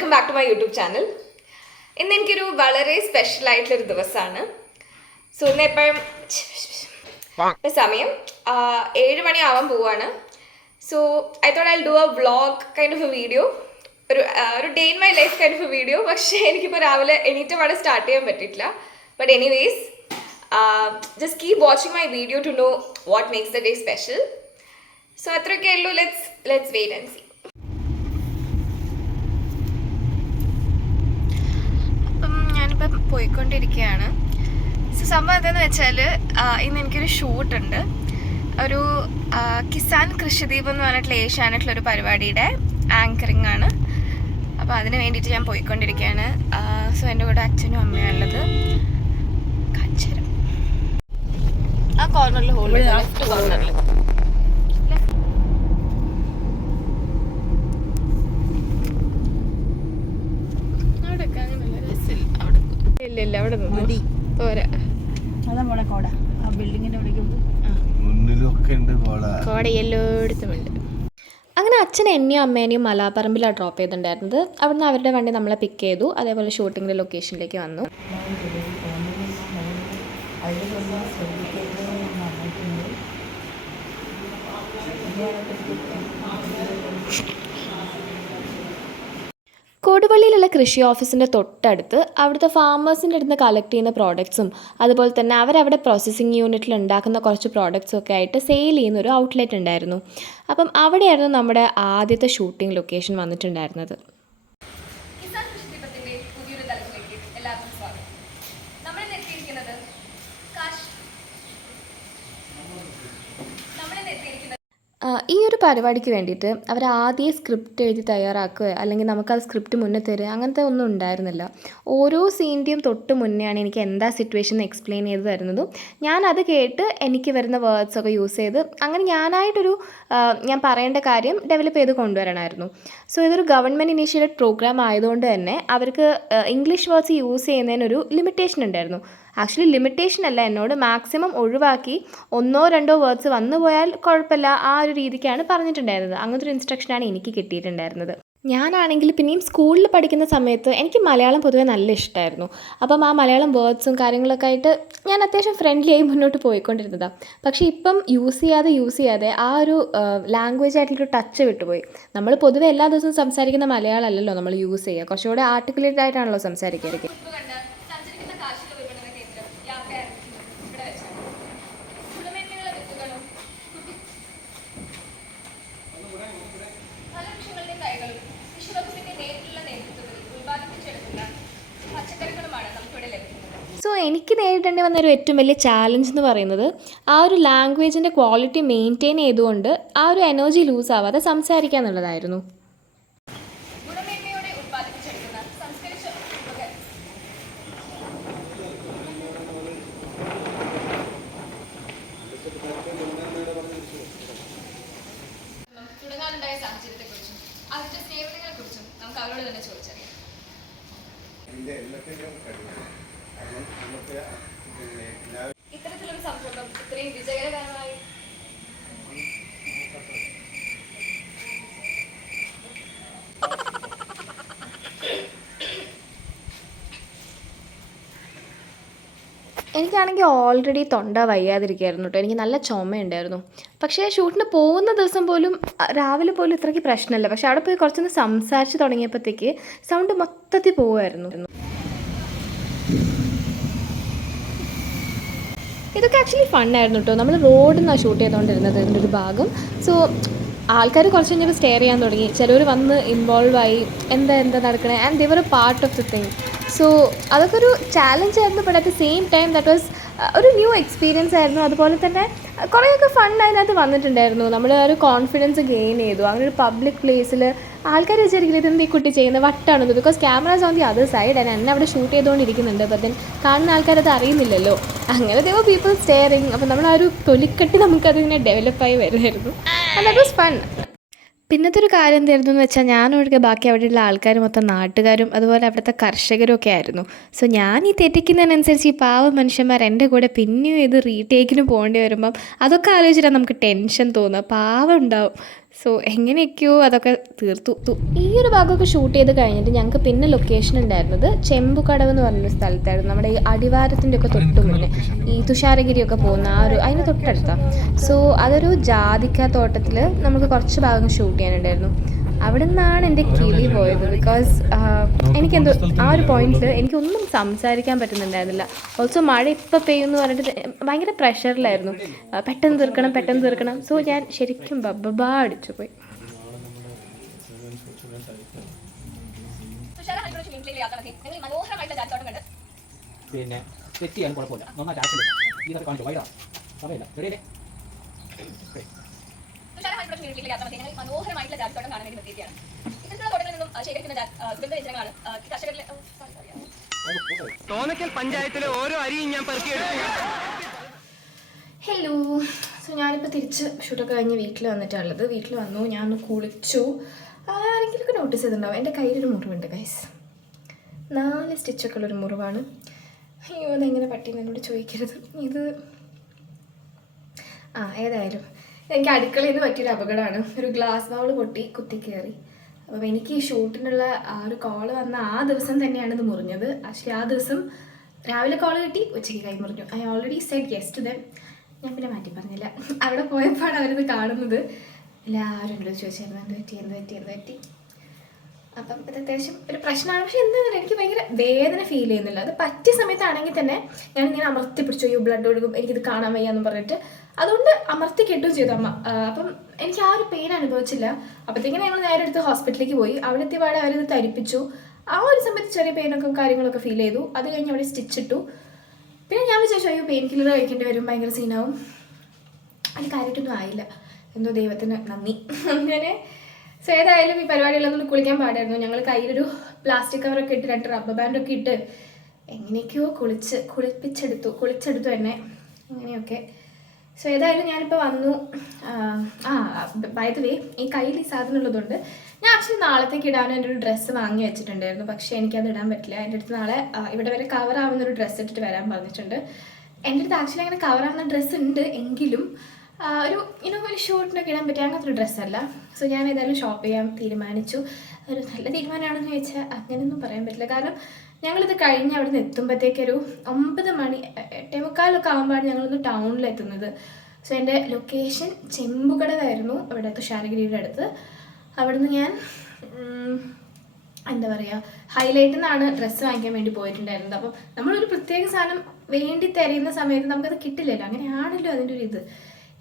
Welcome back to my YouTube channel. ഇന്ന് എനിക്കൊരു വളരെ സ്പെഷ്യൽ ആയിട്ടുള്ളൊരു ദിവസമാണ്. സോ ഇന്ന് എപ്പോഴും സമയം 7 മണി ആവാൻ പോവാണ്. So I thought I do a vlog kind of a video, ഒരു day in my life kind of a video. പക്ഷേ എനിക്കിപ്പോൾ രാവിലെ എണീറ്റ് പാടെ സ്റ്റാർട്ട് ചെയ്യാൻ പറ്റിയിട്ടില്ല. But anyways just keep watching my video to know what makes the day special. So അത്രയൊക്കെ ഉള്ളൂ. Let's wait and see. ഞാനിപ്പം പോയിക്കൊണ്ടിരിക്കുകയാണ്. സോ സംഭവം എന്താണെന്ന് വെച്ചാൽ ഇന്ന് എനിക്കൊരു ഷൂട്ടുണ്ട്. ഒരു കിസാൻ കൃഷിദീപ് എന്ന് പറഞ്ഞിട്ടുള്ള ഏഷ്യാനെറ്റിലൊരു പരിപാടിയുടെ ആങ്കറിങ് ആണ്. അപ്പോൾ അതിന് വേണ്ടിയിട്ട് ഞാൻ പോയിക്കൊണ്ടിരിക്കുകയാണ്. സോ എൻ്റെ കൂടെ അച്ഛനും അമ്മയും ഉള്ളത്. കാണിച്ചുതരാം. ആ കോർണറിൽ ഹോളിൽ ലെഫ്റ്റ് കോർണറിൽ ഇല്ല അവിടെ നിന്ന് പോരാ. കോട എല്ലായിടത്തുമുണ്ട്. അങ്ങനെ അച്ഛൻ എന്നെയും അമ്മേനെയും മലാപ്പറമ്പിലാണ് ഡ്രോപ്പ് ചെയ്തിട്ടുണ്ടായിരുന്നത്. അവിടുന്ന് അവരുടെ വണ്ടി നമ്മളെ പിക്ക് ചെയ്തു. അതേപോലെ ഷൂട്ടിങ്ങിൻ്റെ ലൊക്കേഷനിലേക്ക് വന്നു. കൊടുവള്ളിയിലുള്ള കൃഷി ഓഫീസിൻ്റെ തൊട്ടടുത്ത് അവിടുത്തെ ഫാമേഴ്സിൻ്റെ അടുത്ത് കളക്ട് ചെയ്യുന്ന പ്രോഡക്ട്സും അതുപോലെ തന്നെ അവരവിടെ പ്രോസസ്സിങ് യൂണിറ്റിൽ ഉണ്ടാക്കുന്ന കുറച്ച് പ്രോഡക്ട്സും ഒക്കെ ആയിട്ട് സെയിൽ ചെയ്യുന്ന ഒരു ഔട്ട്ലെറ്റ് ഉണ്ടായിരുന്നു. അപ്പം അവിടെയായിരുന്നു നമ്മുടെ ആദ്യത്തെ ഷൂട്ടിംഗ് ലൊക്കേഷൻ വന്നിട്ടുണ്ടായിരുന്നത്. ഈ ഒരു പരിപാടിക്ക് വേണ്ടിയിട്ട് അവർ ആദ്യം സ്ക്രിപ്റ്റ് എഴുതി തയ്യാറാക്കുകയോ അല്ലെങ്കിൽ നമുക്കത് സ്ക്രിപ്റ്റ് മുന്നേ തരിക അങ്ങനത്തെ ഒന്നും ഉണ്ടായിരുന്നില്ല. ഓരോ സീൻ്റെയും തൊട്ട് മുന്നെയാണ് എനിക്ക് എന്താ സിറ്റുവേഷൻ എക്സ്പ്ലെയിൻ ചെയ്ത് തരുന്നതും ഞാനത് കേട്ട് എനിക്ക് വരുന്ന വേർഡ്സൊക്കെ യൂസ് ചെയ്ത് അങ്ങനെ ഞാനായിട്ടൊരു ഞാൻ പറയേണ്ട കാര്യം ഡെവലപ്പ് ചെയ്ത് കൊണ്ടുവരണമായിരുന്നു. സോ ഇതൊരു ഗവൺമെൻറ് ഇനീഷ്യേറ്റഡ് പ്രോഗ്രാം ആയതുകൊണ്ട് തന്നെ അവർക്ക് ഇംഗ്ലീഷ് വേർഡ്സ് യൂസ് ചെയ്യുന്നതിനൊരു ലിമിറ്റേഷൻ ഉണ്ടായിരുന്നു. ആക്ച്വലി ലിമിറ്റേഷൻ അല്ല, എന്നോട് മാക്സിമം ഒഴിവാക്കി 1-2 വേർഡ്സ് വന്നു പോയാൽ കുഴപ്പമില്ല ആ ഒരു രീതിക്കാണ് പറഞ്ഞിട്ടുണ്ടായിരുന്നത്. അങ്ങനത്തെ ഒരു ഇൻസ്ട്രക്ഷനാണ് എനിക്ക് കിട്ടിയിട്ടുണ്ടായിരുന്നത്. ഞാനാണെങ്കിൽ പിന്നെയും സ്കൂളിൽ പഠിക്കുന്ന സമയത്ത് എനിക്ക് മലയാളം പൊതുവേ നല്ല ഇഷ്ടമായിരുന്നു. അപ്പം ആ മലയാളം വേർഡ്സും കാര്യങ്ങളൊക്കെ ആയിട്ട് ഞാൻ അത്യാവശ്യം ഫ്രണ്ട്ലി ആയി മുന്നോട്ട് പോയിക്കൊണ്ടിരുന്നതാണ്. പക്ഷേ ഇപ്പം യൂസ് ചെയ്യാതെ ആ ഒരു ലാംഗ്വേജ് ആയിട്ടുള്ളൊരു ടച്ച് വിട്ടുപോയി. നമ്മൾ പൊതുവെ എല്ലാ ദിവസവും സംസാരിക്കുന്ന മലയാളം അല്ലല്ലോ നമ്മൾ യൂസ് ചെയ്യുക, കുറച്ചുകൂടെ ആർട്ടിക്കുലേറ്റ് ആയിട്ടാണല്ലോ സംസാരിക്കുക. സോ എനിക്ക് നേരിടേണ്ടി വന്ന ഒരു ഏറ്റവും വലിയ ചാലഞ്ച് എന്ന് പറയുന്നത് ആ ഒരു ലാംഗ്വേജിൻ്റെ ക്വാളിറ്റി മെയിൻറ്റെയിൻ ചെയ്തുകൊണ്ട് ആ ഒരു എനർജി ലൂസ് ആവാതെ സംസാരിക്കുക എന്നുള്ളതായിരുന്നു. തുടങ്ങാനുണ്ടായ സാഹചര്യത്തെക്കുറിച്ചും അതിൻ്റെ സ്നേഹങ്ങളെക്കുറിച്ചും നമുക്ക് അവരോട് തന്നെ ചോദിച്ചറിയാം. ഇത്തരത്തിലൊരു സംരംഭം ഇത്രയും വിജയകരമായി എനിക്കാണെങ്കിൽ ഓൾറെഡി തൊണ്ട വയ്യാതിരിക്കുകയായിരുന്നു കേട്ടോ. എനിക്ക് നല്ല ചുമയുണ്ടായിരുന്നു. പക്ഷേ ഷൂട്ടിന് പോകുന്ന ദിവസം പോലും രാവിലെ പോലും ഇത്രയ്ക്ക് പ്രശ്നമില്ല. പക്ഷേ അവിടെ പോയി കുറച്ചൊന്ന് സംസാരിച്ച് തുടങ്ങിയപ്പോഴത്തേക്ക് സൗണ്ട് മൊത്തത്തിൽ പോവുമായിരുന്നു. ഇതൊക്കെ ആക്ച്വലി ഫണ്ണായിരുന്നു കേട്ടോ. നമ്മൾ റോഡിൽ നിന്നാണ് ഷൂട്ട് ചെയ്തുകൊണ്ടിരുന്നത് ഇതിൻ്റെ ഒരു ഭാഗം. സോ ആൾക്കാർ കുറച്ച് കഴിഞ്ഞപ്പോൾ സ്റ്റെയർ ചെയ്യാൻ തുടങ്ങി. ചിലർ വന്ന് ഇൻവോൾവ് ആയി എന്താ നടക്കണേ and they were a part of the thing. So അതൊക്കെ ഒരു ചാലഞ്ച് ആയിരുന്നു. But at the same time that was ഒരു ന്യൂ എക്സ്പീരിയൻസ് ആയിരുന്നു. അതുപോലെ തന്നെ കുറേയൊക്കെ ഫൺ അതിനകത്ത് വന്നിട്ടുണ്ടായിരുന്നു. നമ്മൾ ഒരു കോൺഫിഡൻസ് ഗെയിൻ ചെയ്തു. അങ്ങനെ ഒരു പബ്ലിക് പ്ലേസിൽ ആൾക്കാർ വിചാരിക്കില്ല ഇതെന്ത് ഈ കുട്ടി ചെയ്യുന്നത് വട്ടാണെന്ന്. Because camera's on the other side and എന്നെ അവിടെ ഷൂട്ട് ചെയ്തുകൊണ്ടിരിക്കുന്നുണ്ട്. അപ്പം ദെൻ കാണുന്ന ആൾക്കാരത് അറിയുന്നില്ലല്ലോ. അങ്ങനെ ദേ വർ പീപ്പിൾ സ്റ്റെയറിങ്. അപ്പം നമ്മൾ ആ ഒരു തൊലിക്കെട്ട് നമുക്കതിങ്ങനെ ഡെവലപ്പായി വരുമായിരുന്നു. And that was fun. പിന്നത്തെ ഒരു കാര്യം എന്തായിരുന്നു എന്ന് വെച്ചാൽ ഞാനൊഴികെ ബാക്കി അവിടെയുള്ള ആൾക്കാർ മൊത്തം നാട്ടുകാരും അതുപോലെ അവിടുത്തെ കർഷകരും ഒക്കെ ആയിരുന്നു. സോ ഞാൻ ഈ തെറ്റിക്കുന്നതിനനുസരിച്ച് ഈ പാവ മനുഷ്യന്മാർ എൻ്റെ കൂടെ പിന്നെയും ഇത് റീടേക്കിന് പോകേണ്ടി വരുമ്പം അതൊക്കെ ആലോചിച്ചിട്ടാണ് നമുക്ക് ടെൻഷൻ തോന്നുക. പാവം ഉണ്ടാവും. സോ എങ്ങനെയൊക്കെയോ അതൊക്കെ തീർത്തു. ഈ ഒരു ഭാഗമൊക്കെ ഷൂട്ട് ചെയ്ത് കഴിഞ്ഞിട്ട് ഞങ്ങൾക്ക് പിന്നെ ലൊക്കേഷൻ ഉണ്ടായിരുന്നത് ചെമ്പുകടവ് എന്ന് പറഞ്ഞൊരു സ്ഥലത്തായിരുന്നു. നമ്മുടെ ഈ അടിവാരത്തിൻ്റെ ഒക്കെ തൊട്ട് മുന്നേ ഈ തുഷാരഗിരിയൊക്കെ പോകുന്ന ആ ഒരു അതിന് തൊട്ടടുത്താണ്. സോ അതൊരു ജാതിക്ക തോട്ടത്തിൽ നമുക്ക് കുറച്ച് ഭാഗം ഷൂട്ട് ചെയ്യാനുണ്ടായിരുന്നു. അവിടെ നിന്നാണ് എൻ്റെ കിളി പോയത്. ബിക്കോസ് എനിക്കെന്തോ ആ ഒരു പോയിന്റിൽ എനിക്കൊന്നും സംസാരിക്കാൻ പറ്റുന്നുണ്ടായിരുന്നില്ല. ഓൾസോ മഴ ഇപ്പോൾ പെയ്യുമെന്ന് പറഞ്ഞിട്ട് ഭയങ്കര പ്രഷറിലായിരുന്നു. പെട്ടെന്ന് തീർക്കണം. സോ ഞാൻ ശരിക്കും ബബ്ബാ അടിച്ചു പോയി. പിന്നെ തെറ്റ് ചെയ്യാൻ കുഴപ്പമില്ല, നന്നായിട്ട് ആക്ഷൻ ഇതൊക്കെ കാണിച്ചു വൈഡാ സമയമില്ല റെഡിയല്ലേ. മനോഹരമായിട്ടുള്ള ജാതിത്തോട്ടം കാണാൻ വേണ്ടി നിർത്തിയിരിക്കുകയാണ്. ഇത്തരത്തിലുള്ള തോട്ടങ്ങളിൽ നിന്നും ശേഖരിക്കുന്ന സുഗന്ധവ്യഞ്ജനങ്ങളാണ് കർഷകരിലെ തോന്നക്കൽ പഞ്ചായത്തിലെ ഓരോ അരിയും ഞാൻ പെറുക്കിയെടുത്തു. ഹലോ, സോ ഞാനിപ്പോൾ തിരിച്ച് ഷൂട്ടൊക്കെ കഴിഞ്ഞ് വീട്ടിൽ വന്നിട്ടുള്ളത്. വീട്ടിൽ വന്നു, ഞാൻ ഒന്ന് കുളിച്ചു. ആരെങ്കിലുമൊക്കെ നോട്ടീസ് ചെയ്തിട്ടുണ്ടാവും, എൻ്റെ കയ്യിലൊരു മുറിവുണ്ട് ഗൈസ്. 4 സ്റ്റിച്ചൊക്കെ ഉള്ളൊരു മുറിവാണ്. അയ്യോ, അതെങ്ങനെ പട്ടീനെ എന്നോട് ചോദിക്കരുത്. ഇത് ഏതായാലും എനിക്ക് അടുക്കളയിൽ നിന്ന് പറ്റിയൊരു അപകടമാണ്. ഒരു ഗ്ലാസ് ബൗൾ പൊട്ടി കുത്തി കയറി. അപ്പം എനിക്ക് ഈ ഷൂട്ടിനുള്ള ആ ഒരു കോള് വന്ന ആ ദിവസം തന്നെയാണ് ഇത് മുറിഞ്ഞത്. ആക്ച്വലി ആ ദിവസം രാവിലെ കോള് കിട്ടി, ഉച്ചയ്ക്ക് കൈ മുറിഞ്ഞു. I already said yes to them. ഞാൻ പിന്നെ മാറ്റി പറഞ്ഞില്ല. അവിടെ പോയപ്പോഴാണ് അവരിത് കാണുന്നത്. എല്ലാവരും എന്നോട് ചോദിച്ചായിരുന്നു എന്ത് പറ്റി. അപ്പം ഇത് അത്യാവശ്യം ഒരു പ്രശ്നമാണ്. പക്ഷെ എന്താണെന്ന് എനിക്ക് ഭയങ്കര വേദന ഫീൽ ചെയ്യുന്നില്ല. അത് പറ്റിയ സമയത്താണെങ്കിൽ തന്നെ ഞാനിങ്ങനെ അമർത്തി പിടിച്ചു, അയ്യോ ബ്ലഡ് ഒഴുകും, എനിക്കിത് കാണാൻ വയ്യാന്ന് പറഞ്ഞിട്ട് അതുകൊണ്ട് അമർത്തി കെട്ടും ചെയ്തു അമ്മ. അപ്പം എനിക്ക് ആ ഒരു പെയിൻ അനുഭവിച്ചില്ല. അപ്പോഴത്തേക്കും ഞങ്ങൾ നേരെ എടുത്ത് ഹോസ്പിറ്റലിലേക്ക് പോയി. അവിടെ എത്തിയപാടെ അവരിത് തരിപ്പിച്ചു. ആ ഒരു സമയത്ത് ചെറിയ പെയിനൊക്കെ കാര്യങ്ങളൊക്കെ ഫീൽ ചെയ്തു. അത് കഴിഞ്ഞ് അവിടെ സ്റ്റിച്ചിട്ടു. പിന്നെ ഞാൻ വിചാരിച്ചു അയ്യോ പെയിൻ കില്ലർ കഴിക്കേണ്ടി വരും, ഭയങ്കര സീനാവും. അതിൽ കാര്യമായിട്ടൊന്നും ആയില്ല, എന്തോ ദൈവത്തിന് നന്ദി. അങ്ങനെ സോ ഏതായാലും ഈ പരിപാടികളൊന്നും കുളിക്കാൻ പാടായിരുന്നു. ഞങ്ങൾ കയ്യിലൊരു പ്ലാസ്റ്റിക് കവറൊക്കെ ഇട്ട് 2 റബ്ബർ ബാൻഡൊക്കെ ഇട്ട് എങ്ങനെയൊക്കെയോ കുളിച്ചെടുത്തു എന്നെ അങ്ങനെയൊക്കെ. സോ ഏതായാലും ഞാനിപ്പോൾ വന്നു. ബൈ ദ വേ, ഈ കയ്യിൽ ഈ സാധനം ഉള്ളതുകൊണ്ട് ഞാൻ ആക്ച്വലി നാളത്തേക്ക് ഇടാനും എൻ്റെ ഒരു ഡ്രസ്സ് വാങ്ങി വെച്ചിട്ടുണ്ടായിരുന്നു. പക്ഷേ എനിക്കത് ഇടാൻ പറ്റില്ല. എൻ്റെ അടുത്ത് നാളെ ഇവിടെ വരെ കവറാവുന്നൊരു ഡ്രസ്സ് ഇട്ടിട്ട് വരാൻ പറഞ്ഞിട്ടുണ്ട്. എൻ്റെ അടുത്ത് ആക്ച്വലി അങ്ങനെ കവറാവുന്ന ഡ്രസ്സ് ഉണ്ട്, എങ്കിലും ഒരു ഷൂട്ടിനൊക്കെ ഇടാൻ പറ്റിയ അങ്ങനത്തെ ഒരു ഡ്രസ്സല്ല. സോ ഞാൻ ഏതായാലും ഷോപ്പ് ചെയ്യാൻ തീരുമാനിച്ചു. ഒരു നല്ല തീരുമാനമാണെന്ന് ചോദിച്ചാൽ അങ്ങനെയൊന്നും പറയാൻ പറ്റില്ല. കാരണം ഞങ്ങളിത് കഴിഞ്ഞ് അവിടെ നിന്ന് എത്തുമ്പോഴത്തേക്കൊരു 9 മണി 8:45 ആകുമ്പോഴാണ് ഞങ്ങളൊന്ന് ടൗണിലെത്തുന്നത്. സോ എൻ്റെ ലൊക്കേഷൻ ചെമ്പുകടവായിരുന്നു, അവിടെ തുഷാരഗിരിയുടെ അടുത്ത്. അവിടുന്ന് ഞാൻ എന്താ പറയുക, ഹൈലൈറ്റിൽ നിന്നാണ് ഡ്രസ്സ് വാങ്ങിക്കാൻ വേണ്ടി പോയിട്ടുണ്ടായിരുന്നത്. അപ്പം നമ്മളൊരു പ്രത്യേക സാധനം വേണ്ടി തിരയുന്ന സമയത്ത് നമുക്കത് കിട്ടില്ലല്ലോ, അങ്ങനെയാണല്ലോ അതിൻ്റെ ഒരു ഇത്.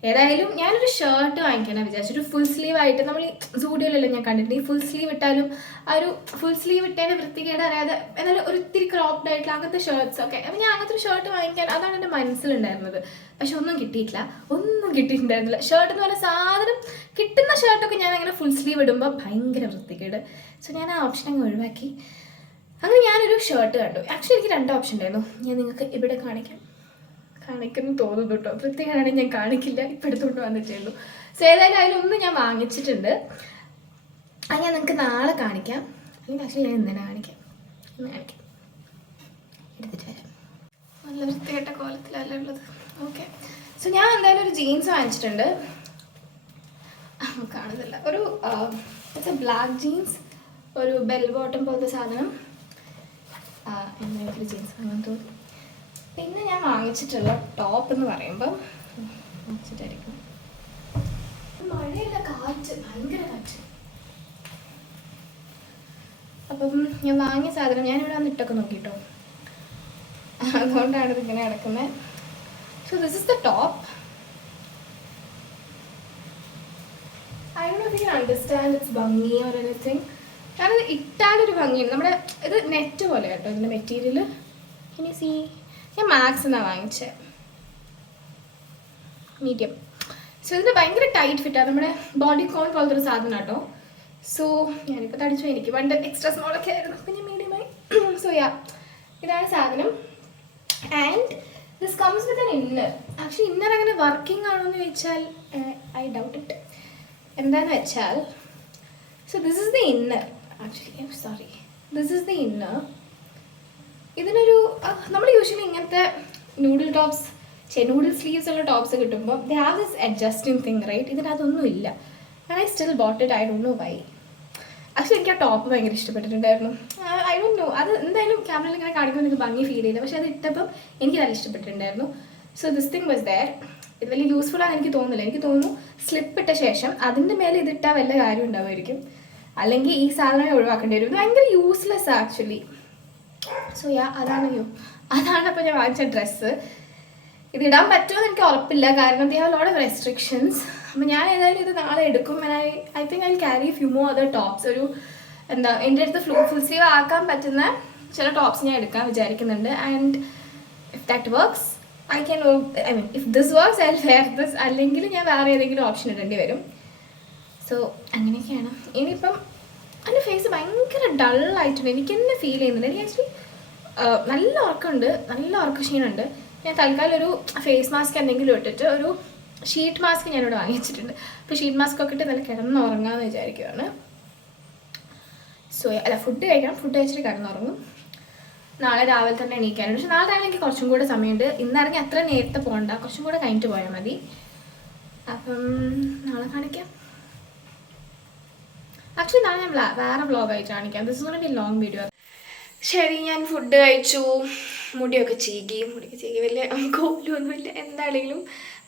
ഏതായാലും ഞാനൊരു ഷർട്ട് വാങ്ങിക്കാനാണ് വിചാരിച്ചു. ഒരു ഫുൾ സ്ലീവ് ആയിട്ട്, നമ്മൾ ഈ സൂഡിയോയിലെല്ലാം ഞാൻ കണ്ടിട്ടുണ്ട്, ഈ ഫുൾ സ്ലീവ് ഇട്ടാലും ആ ഒരു ഫുൾ സ്ലീവ് ഇട്ടതിൻ്റെ വൃത്തികേട് അറിയാതെ എന്നാലും ഒരു ഇത്തിരി ക്രോപ്ഡ് ആയിട്ടുള്ള അങ്ങനത്തെ ഷർട്ട്സ് ഒക്കെ. അപ്പം ഞാൻ അങ്ങനത്തെ ഒരു ഷർട്ട് വാങ്ങിക്കാൻ, അതാണ് എൻ്റെ മനസ്സിലുണ്ടായിരുന്നത്. പക്ഷെ ഒന്നും കിട്ടിയിട്ടുണ്ടായിരുന്നില്ല. ഷർട്ട് എന്ന് പറഞ്ഞ സാധനം, കിട്ടുന്ന ഷർട്ടൊക്കെ ഞാൻ അങ്ങനെ ഫുൾ സ്ലീവ് ഇടുമ്പോൾ ഭയങ്കര വൃത്തികേട്. സോ ഞാൻ ആ ഓപ്ഷൻ അങ്ങ് ഒഴിവാക്കി. അങ്ങനെ ഞാനൊരു ഷർട്ട് കണ്ടു. ആക്ച്വലി എനിക്ക് 2 ഓപ്ഷൻ ഉണ്ടായിരുന്നു. ഞാൻ നിങ്ങൾക്ക് ഇവിടെ കാണിക്കുന്നു തോന്നുന്നു കേട്ടോ, വൃത്തികേടാണെങ്കിൽ ഞാൻ കാണിക്കില്ല, ഇപ്പം എടുത്തുകൊണ്ട് വന്നിട്ടേ ഉള്ളൂ. സോ ഏതായാലും അതിലൊന്ന് ഞാൻ വാങ്ങിച്ചിട്ടുണ്ട്. അത് ഞാൻ നിങ്ങൾക്ക് നാളെ കാണിക്കാം, അല്ലെങ്കിൽ ആക്ച്വലി ഞാൻ ഇന്ന് കാണിക്കാം. എടുത്തിട്ട് വരാം. നല്ല വൃത്തികെട്ട കോലത്തിലല്ല ഉള്ളത്. ഓക്കെ, സോ ഞാൻ എന്തായാലും ഒരു ജീൻസ് വാങ്ങിച്ചിട്ടുണ്ട്. കാണുന്നില്ല, ഒരു ബ്ലാക്ക് ജീൻസ്, ഒരു ബെൽ ബോട്ടം പോലത്തെ സാധനം. എന്തായാലും ജീൻസ് വാങ്ങാൻ തോന്നി. പിന്നെ ഞാൻ വാങ്ങിച്ചിട്ടുള്ള ടോപ്പ് എന്ന് പറയുമ്പം വാങ്ങിച്ചിട്ടായിരിക്കും മഴയുള്ള കാറ്റ്, ഭയങ്കര കാറ്റ്. അപ്പം ഞാൻ വാങ്ങിയ സാധനം ഞാനിവിടെ വന്ന് ഇട്ടൊക്കെ നോക്കിട്ടോ, അതുകൊണ്ടാണ് ഇതിങ്ങനെ കിടക്കുന്നത്. So this is the top. I don't know if you understand it's ഭംഗി ഓർ എനിത്തിങ്. കാരണം ഇട്ടാലൊരു ഭംഗിയുണ്ട്. നമ്മുടെ ഇത് നെറ്റ് പോലെ കേട്ടോ ഇതിൻ്റെ മെറ്റീരിയൽ. ഇനി സീ, ഞാൻ മാക്സ് എന്നാണ് വാങ്ങിച്ചത്, മീഡിയം. സോ ഇതിന് ഭയങ്കര ടൈറ്റ് ഫിറ്റാണ്, നമ്മുടെ ബോഡി കോൺ പോലത്തെ ഒരു സാധനം കേട്ടോ. സോ ഞാനിപ്പോൾ തടിച്ചു, എനിക്ക് പണ്ട് എക്സ്ട്രാ സ്മോളൊക്കെ ആയിരുന്നു, അപ്പം ഞാൻ മീഡിയമായി. സോ ഇതാണ് സാധനം. And this comes with an inner. Actually inner അങ്ങനെ വർക്കിംഗ് ആണോ എന്ന് ചോദിച്ചാൽ ഐ ഡൗട്ട് ഇറ്റ്. എന്താണെന്ന് വെച്ചാൽ, so this is the inner. Actually sorry, this is the inner. ഇതിനൊരു നമ്മൾ യൂഷ്വലി ഇങ്ങനത്തെ നൂഡിൽ സ്ലീവ്സ് ഉള്ള ടോപ്സ് കിട്ടുമ്പോൾ they have this adjusting thing right. ഇതിനകത്തൊന്നും ഇല്ല. And I still bought it. I don't know why. Actually എനിക്ക് ആ top ഭയങ്കര ഇഷ്ടപ്പെട്ടിട്ടുണ്ടായിരുന്നു. ഐ ഡോണ്ട് നോ, അത് എന്തായാലും ക്യാമറയിൽ ഇങ്ങനെ കാണിക്കുമ്പോൾ എനിക്ക് ഭംഗി ഫീൽ ചെയ്യില്ല, പക്ഷേ അത് ഇട്ടപ്പം എനിക്ക് നല്ല ഇഷ്ടപ്പെട്ടിട്ടുണ്ടായിരുന്നു. So this thing was there. ഇത് വലിയ യൂസ്ഫുൾ ആണെന്ന് എനിക്ക് തോന്നുന്നില്ല. എനിക്ക് തോന്നുന്നു സ്ലിപ്പ് ഇട്ട ശേഷം അതിൻ്റെ മേലെ ഇതിട്ടാൽ വല്ല കാര്യം ഉണ്ടാവുമായിരിക്കും, അല്ലെങ്കിൽ ഈ സാധനം ഒഴിവാക്കേണ്ടി വരും. ഇത് ഭയങ്കര യൂസ്ലെസ് ആക്ച്വലി. സോ അതാണ് അപ്പോൾ ഞാൻ വാങ്ങിച്ച ഡ്രസ്സ്. ഇതിടാൻ പറ്റുമെന്ന് എനിക്ക് ഉറപ്പില്ല, കാരണം they have lot of restrictions. അപ്പം ഞാൻ ഏതായാലും ഇത് നാളെ എടുക്കും. I think I carry few more other tops. ഒരു എന്താ എൻ്റെ അടുത്ത് ഫുൾ സ്ലീവ് ആക്കാൻ പറ്റുന്ന ചില ടോപ്സ് ഞാൻ എടുക്കാൻ വിചാരിക്കുന്നുണ്ട്. And if that works I can I mean if this works I wear this, അല്ലെങ്കിൽ ഞാൻ വേറെ ഏതെങ്കിലും ഓപ്ഷൻ ഇടേണ്ടി വരും. സോ അങ്ങനെയൊക്കെയാണ്. ഇനിയിപ്പം എൻ്റെ ഫേസ് ഭയങ്കര ഡള്ളായിട്ടുണ്ട്, എനിക്ക് തന്നെ ഫീൽ ചെയ്യുന്നുണ്ട്. എനിക്ക് ആക്ച്വലി നല്ല ഉറക്കമുണ്ട്, നല്ല ഉറക്കക്ഷീണമുണ്ട്. ഞാൻ തൽക്കാലം ഒരു ഫേസ് മാസ്ക് എന്തെങ്കിലും ഇട്ടിട്ട് ഒരു ഷീറ്റ് മാസ്ക് ഞാനിവിടെ വാങ്ങിച്ചിട്ടുണ്ട്. അപ്പോൾ ഷീറ്റ് മാസ്ക് ഒക്കെ ഇട്ട് നല്ല കിടന്നുറങ്ങാമെന്ന് വിചാരിക്കുകയാണ്. സോ അല്ല, ഫുഡ് കഴിച്ചിട്ട് കിടന്നുറങ്ങും. നാളെ രാവിലെ തന്നെ എണീക്കാനുണ്ട്. പക്ഷെ നാളെ രാവിലെ എനിക്ക് കുറച്ചും കൂടെ സമയമുണ്ട്. ഇന്നിറങ്ങി അത്ര നേരത്തെ പോകണ്ട, കുറച്ചും കൂടെ കഴിഞ്ഞിട്ട് പോയാൽ മതി. അപ്പം നാളെ കാണിക്കാം. ആക്ച്വലി നാളെ ഞാൻ വേറെ വ്ളോഗായിട്ട് കാണിക്കാം. This is gonna B long video. ശരി, ഞാൻ ഫുഡ് കഴിച്ചു, മുടിയൊക്കെ ചീകി വലിയ കോലൊന്നുമില്ല. എന്താണെങ്കിലും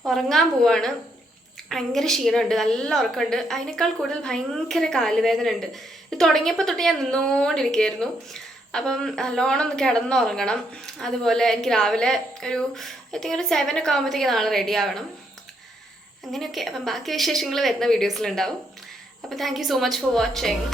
ഉറങ്ങാൻ പോവാണ്. ഭയങ്കര ക്ഷീണമുണ്ട്, നല്ല ഉറക്കമുണ്ട്. അതിനേക്കാൾ കൂടുതൽ ഭയങ്കര കാലുവേദന ഉണ്ട്. ഇത് തുടങ്ങിയപ്പോൾ തൊട്ട് ഞാൻ നിന്നുകൊണ്ടിരിക്കുകയായിരുന്നു. അപ്പം നല്ലോണം ഒന്ന് കിടന്നുറങ്ങണം. അതുപോലെ എനിക്ക് രാവിലെ ഒരു ഐ തിങ്ക് ഒരു 7 ഒക്കെ ആകുമ്പോഴത്തേക്ക് നാളെ റെഡി ആവണം. അങ്ങനെയൊക്കെ. അപ്പം ബാക്കി വിശേഷങ്ങൾ വരുന്ന വീഡിയോസിലുണ്ടാവും. അപ്പോൾ thank you so much for watching.